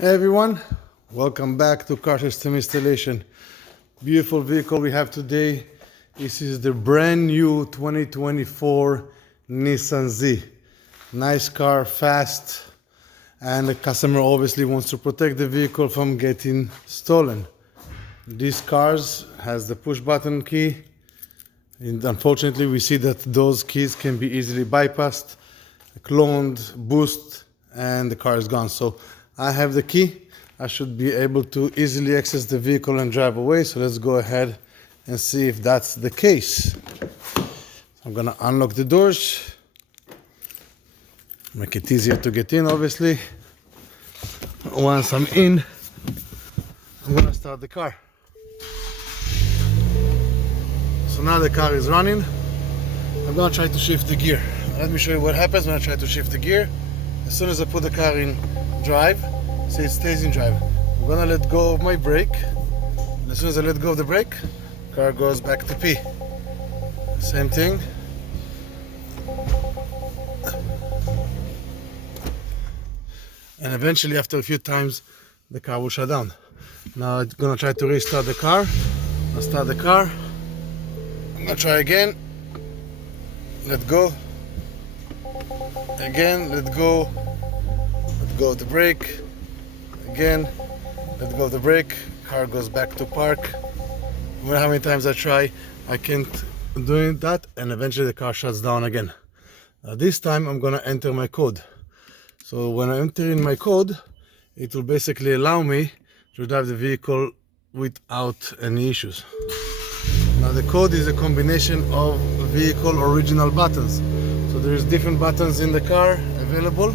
Hey everyone, welcome back to Car System Installation. Beautiful vehicle we have today. This is the brand new 2024 Nissan Z. Nice car, fast, and the customer obviously wants to protect the vehicle from getting stolen. These cars has the push button key, and unfortunately we see that those keys can be easily bypassed, cloned, boost, and the car is gone. So I have the key. I should be able to easily access the vehicle and drive away. So let's go ahead and see if that's the case. I'm gonna unlock the doors, make it easier to get in, obviously. Once I'm in, I'm gonna start the car. So now the car is running. I'm gonna try to shift the gear. Let me show you what happens when I try to shift the gear. As soon as I put the car in drive, see it stays in drive. I'm gonna let go of my brake. And as soon as I let go of the brake, car goes back to P. Same thing. And eventually, after a few times, the car will shut down. Now I'm gonna try to restart the car. I'll start the car. I'm gonna try again. Let go. Again, let go. Let go of the brake. Again, let go of the brake. Car goes back to park. No matter how many times I try, I can't do that, and eventually the car shuts down again. Now this time I'm gonna enter my code. So when I enter in my code, it will basically allow me to drive the vehicle without any issues. Now the code is a combination of vehicle original buttons. So there is different buttons in the car available,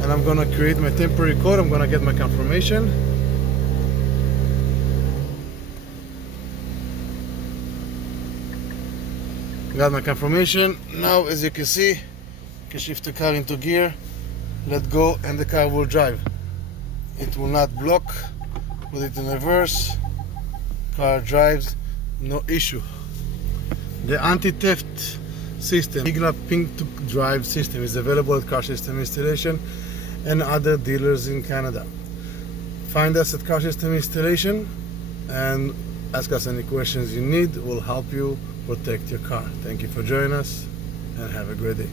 and I'm gonna create my temporary code. I'm gonna get my confirmation. Got my confirmation. Now, as you can see, you can shift the car into gear, let go, and the car will drive. It will not block. Put it in reverse. Car drives, no issue. The anti-theft system, IGLA Pink to Drive system, is available at Car System Installation and other dealers in Canada. Find us at Car System Installation and ask us any questions you need. We'll help you protect your car. Thank you for joining us and have a great day.